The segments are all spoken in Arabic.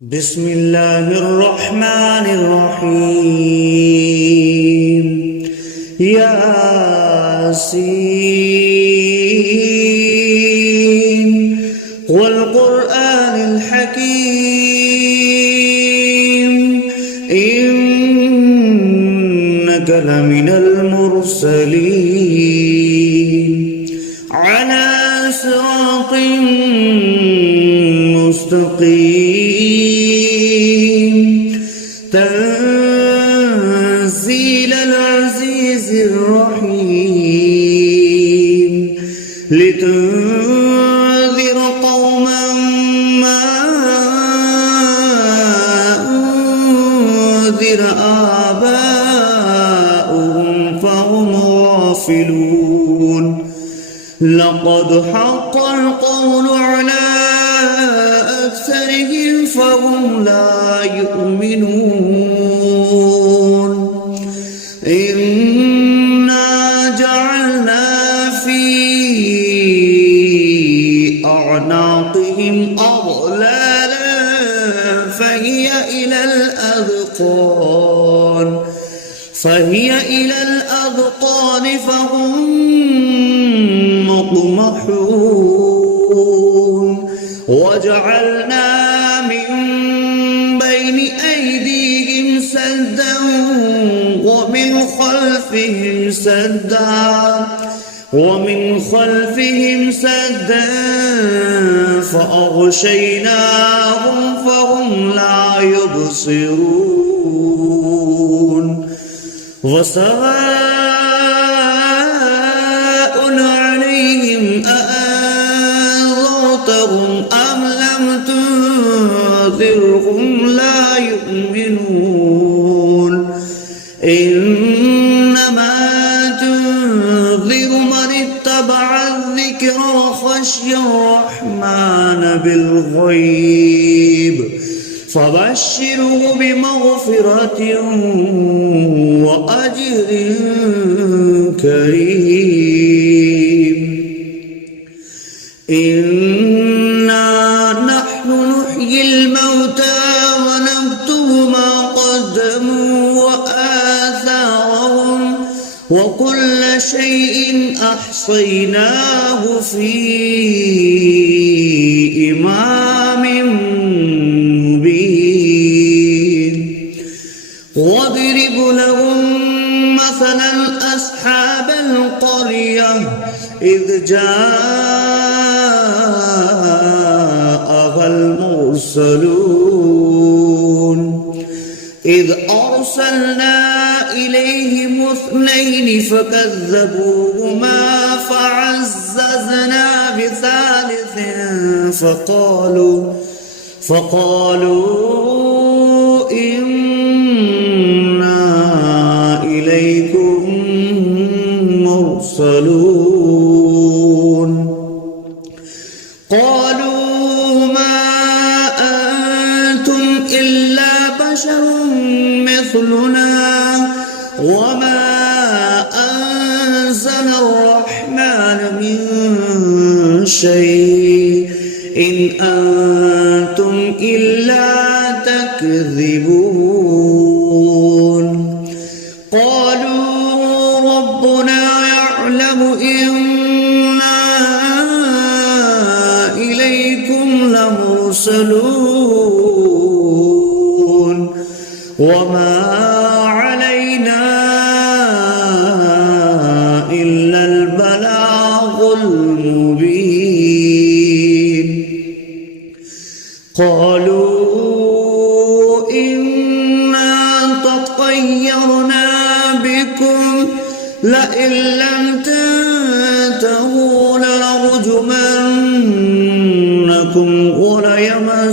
بسم الله الرحمن الرحيم. ياسين والقرآن الحكيم إنك لمن المرسلين على صراط مستقيم تنزيل العزيز الرحيم لتنذر قوما ما أنذر آباؤهم فهم غافلون لقد حق القول على أكثرهم فهم لا يؤمنون إنا جعلنا في أعناقهم أغلالا فهي إلى الأذقان فهم مقمحون وجعلنا من بين أيديهم سدا ومن خلفهم سدا فأغشيناهم فهم لا يبصرون وسواء عليهم أأنذرتهم أم لم تنذرهم لا يؤمنون إنما تنذر من اتبع الذكر وخشي الرحمن بالغيب فبشره بمغفرة وأجر كريم إنا نحن نحيي الموتى ونكتب ما قدموا وآثارهم وكل شيء أحصيناه في إمام مبين واضرب لهم مثلا أصحاب القرية إذ جاءها المرسلون إذ أرسلنا إليهم 2 فكذبوهما فعززنا بثالث فقالوا إنا إليكم مرسلون قالوا ما أنتم إلا بشر مثلنا وما أنزل الرحمن من شيء إن أنتم إلا تكذبون قالوا ربنا يعلم إنا إليكم لمرسلون وما علينا إلا البلاغ المبين قالوا إنا تطيرنا بكم لئن لم تنتهوا لنرجمنكم وليمسنكم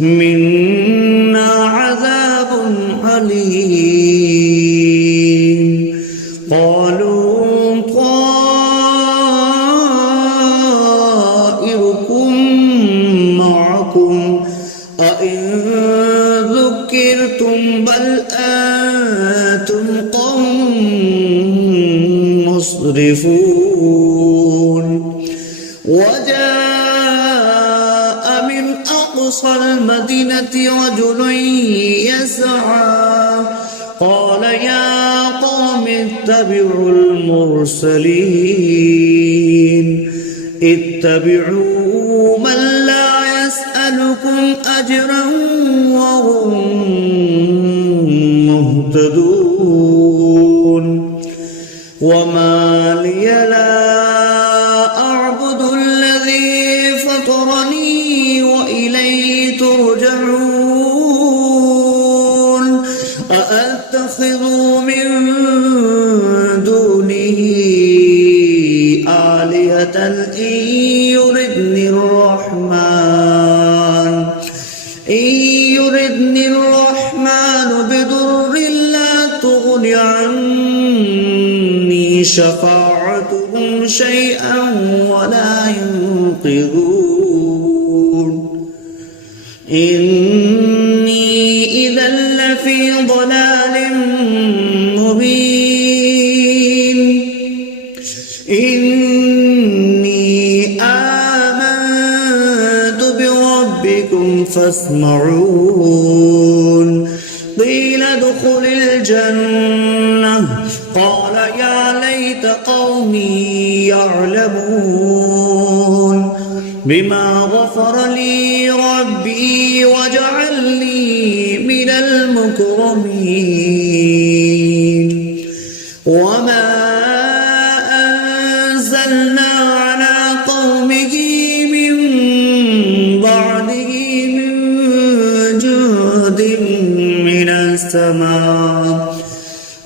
منا عذاب أليم قالوا طائركم معكم أئن ذكرتم بل أنتم قوم مسرفون وجاء أقصى المدينة رجل يسعى قال يا قوم اتبعوا المرسلين اتبعوا من لا يسألكم أجرا وهم مهتدون وما لي لا أعبد الذي فطرني وإليه ترجعون أأتخذ من دونه آلهة إن يردني الرحمن بضر لا تغن عني شفاعتهم شيئا ولا ينقذون إني إذا لفي ضلال مبين إني آمنت بربكم فاسمعون قيل ادخل الجنة قال يا ليت قومي يعلمون بما غفر لي ربي وجعلني من المكرمين وما أنزلنا على قومه من بعده من جود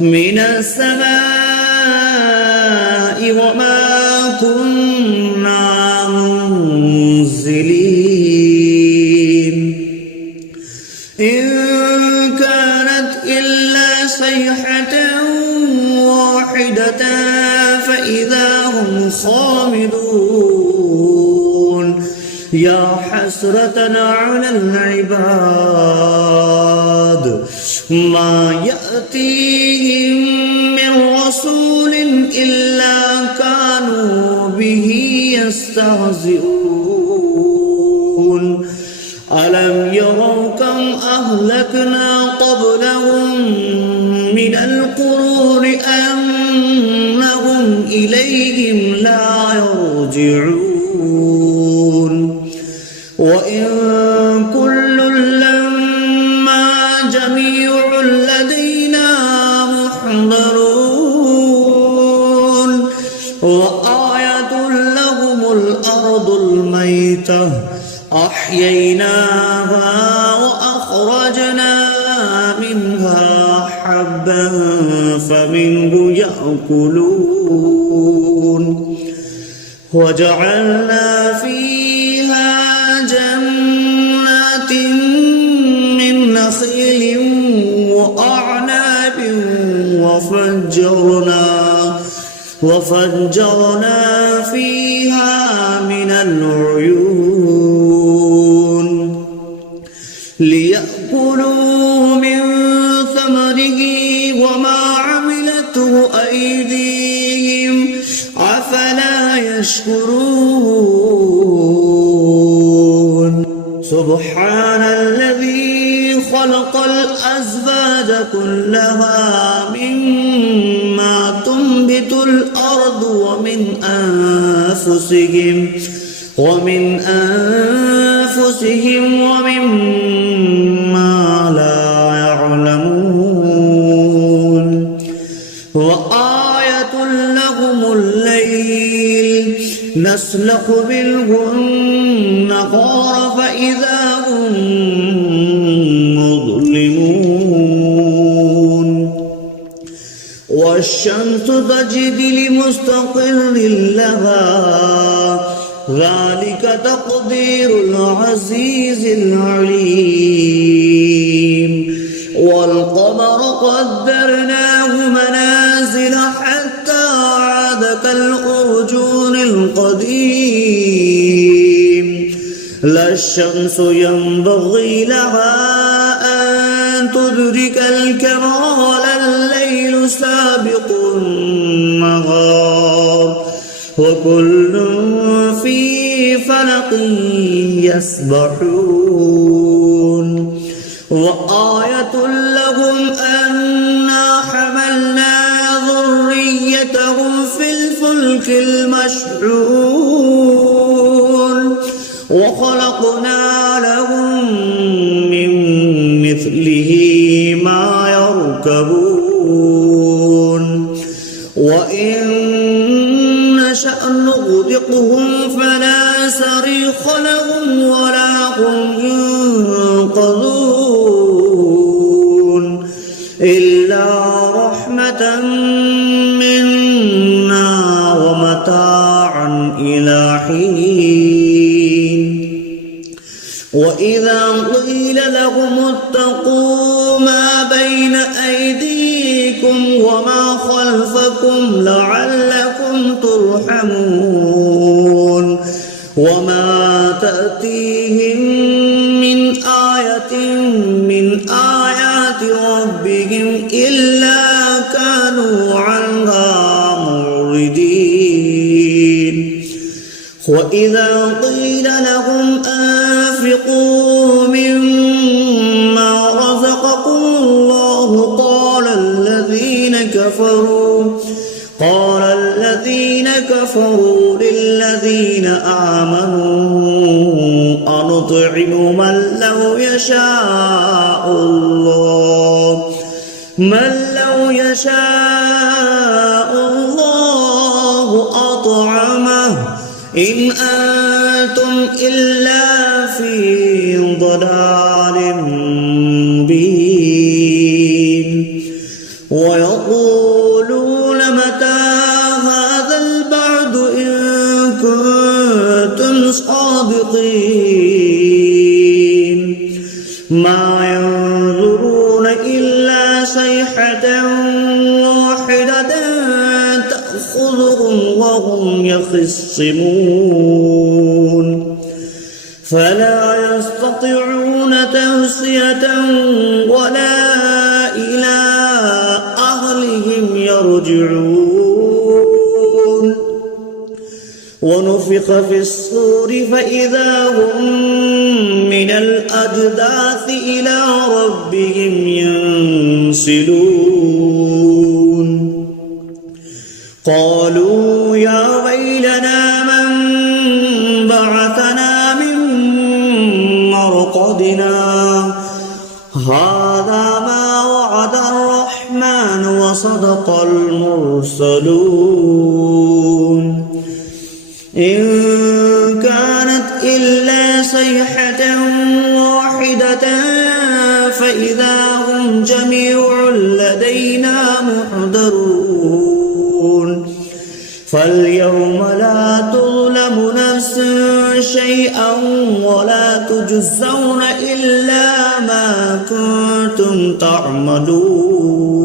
من السماء وما كنا منزلين إن كانت إلا صيحة واحدة فإذا هم خامدون يا حسرة على العباد ما يأتيهم من رسول إلا كانوا به يستهزئون ألم يروا كم أهلكنا قبلهم من القرون أنهم إليهم لا يرجعون وإن كل لما جميع لدينا محضرون وآية لهم الأرض الميتة أحييناها وأخرجنا منها حبا فمنه يأكلون وجعلنا فيها جنات من نخيل وأعناب وفجرنا فيها من العيون ليأكلوا من ثمره وما عملته أيديهم أفلا يشكرون سبحان الذي خلق الأزواج كلها مما تنبت الأرض ومن أنفسهم ومما لا يعلمون وآية لهم الليل نسلخ منه النهار فإذا هم مظلمون والشمس تجري لمستقر لها ذلك تقدير العزيز العليم والقمر قدرناه منازل حتى عاد كالأرجون القديم لا الشمس ينبغي لها أن تدرك الكمال الليل سابق النهار وكل في فلق يسبحون وآية لهم أنا حملنا ذريتهم في الفلك المشحون وخلقنا لهم من مثله ما يركبون وإن نشأ نغرقهم فلا صريخ لهم ولا هم ينقذون إلا رحمة منا ومتاعا إلى حين وإذا قيل لهم اتقوا ما بين أيديكم وما خلفكم لعلكم ترحمون وما تأتيهم من آية من آيات ربهم إلا كانوا عنها معرضين وإذا قيل لهم أنفقوا مما رزقكم الله قال الذين كفروا للذين آمنوا أنطعم من لو يشاء الله أطعمه إن أنتم إلا في ضلال مبين ويقولون متى هذا البعد إن كنتم صادقين ما ينظرون إلا صيحة واحدة تأخذهم وهم يخصمون فلا يستطيعون توصية ولا إلى أهلهم يرجعون ونفخ في الصور فإذا هم من الأجداث إلى ربهم ينسلون قالوا يا ويلنا من بعثنا من مرقدنا هذا ما وعد الرحمن وصدق المرسلون إن كانت إلا صيحة واحدة فإذا هم جميع لدينا محضرون فاليوم لا تظلم نفس شيئا ولا تجزون إلا ما كنتم تعملون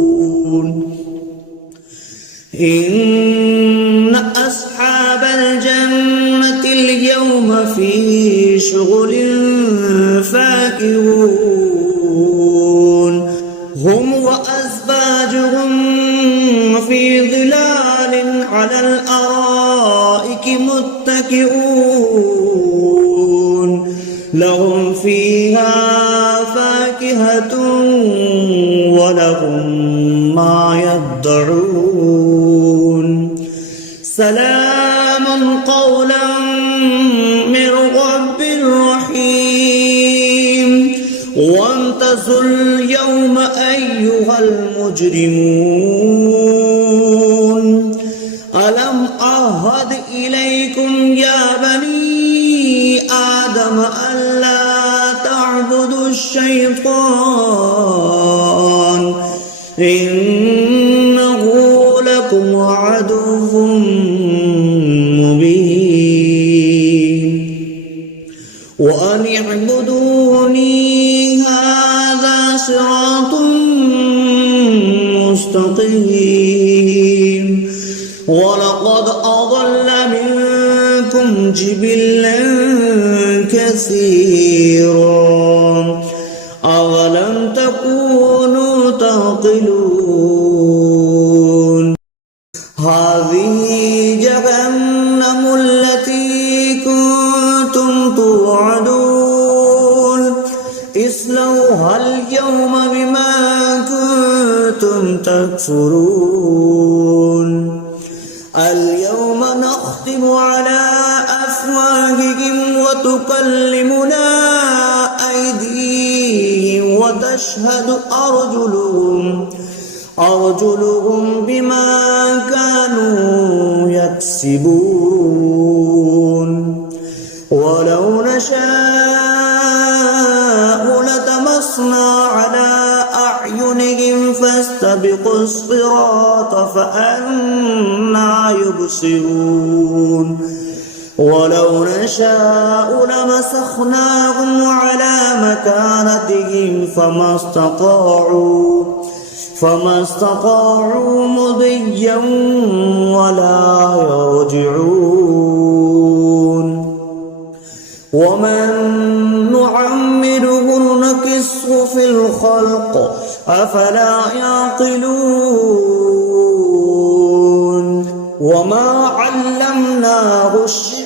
إن أصحاب الجنة اليوم في شغل فاكهون هم وأزواجهم في ظلال على الأرائك متكئون لهم فيها فاكهة ولهم ما يدعون سلام قولا من رب رحيم وامتازوا اليوم أيها المجرمون ألم أعهد إليكم يا بني آدم ألا تعبدوا الشيطان إنه لكم عدو مبين وأن اعبدوني هذا صراط مستقيم ولقد أضل منكم جبلا كثيرا أولم تكونوا تعقلون هذه جهنم التي كنتم تكفرون اليوم نختم على أفواههم وتكلمنا أيديهم وتشهد أرجلهم بما كانوا يكسبون ولو نشاء لطمسنا على أعينهم فاستبقوا الصراط فأنى يبصرون ولو نشاء لمسخناهم على مكانتهم فما استطاعوا مضيا ولا يرجعون ومن نعمره نكسه في الخلق أفلا يعقلون وما علمناه الشعر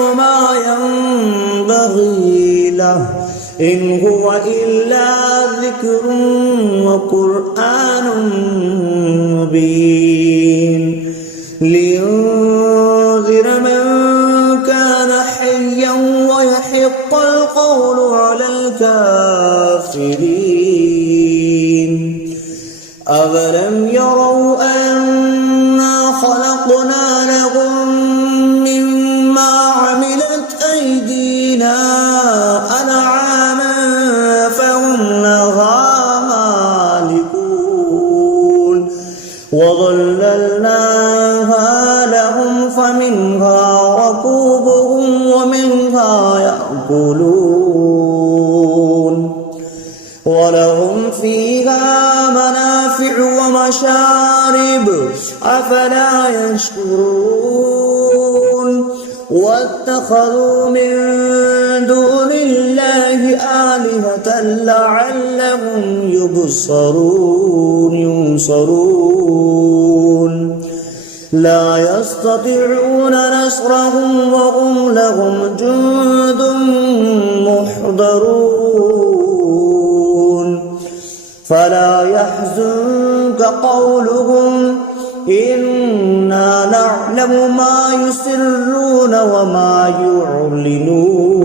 وما ينبغي له إن هو إلا ذكر وقرآن مبين لينذر من كان حيا ويحق القول على الكافرين أولم يروا أنا خلقنا لهم مما عملت أيدينا أنعاما فهم لها مالكون وظللناها لهم فمنها ركوبهم ومنها يأكلون ولهم فيها منافع ومشارب أفلا يشكرون واتخذوا من دون الله آلهة لعلهم ينصرون لا يستطيعون نصرهم وهم لهم جند محضرون فلا يحزنك قولهم إنا نعلم ما يسرون وما يعلنون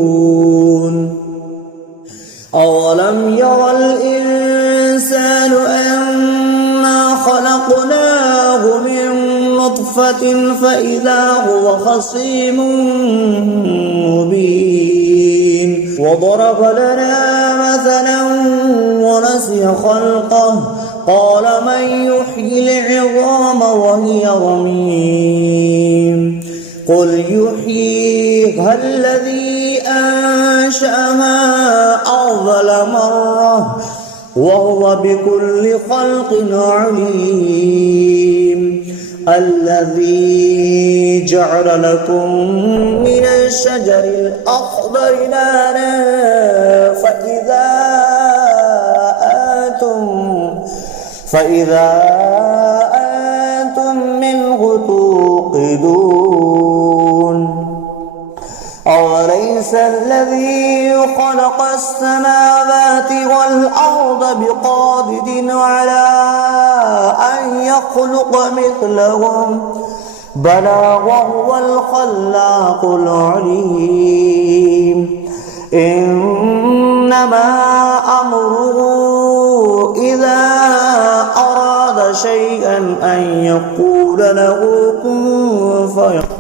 أولم ير الإنسان أنا خلقناه من نطفة فإذا هو خصيم مبين وضرب لنا مثلا ونسي خلقه قال من يحيي العظام وهي رميم قل يحييها الذي أنشأها أول مرة وهو بكل خلق عليم الذي جعل لكم من الشجر الأخضر نارا فإذا أنتم منه توقدون أوليس الذي خلق السماوات والأرض بقادر على أن يخلق مثلهم بلى وهو الخلاق العليم إنما أمره إذا أراد شيئا أن يقول له كن فيكون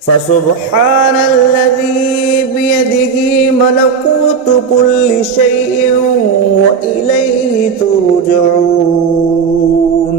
فسبحان الذي بيده ملكوت كل شيء وإليه ترجعون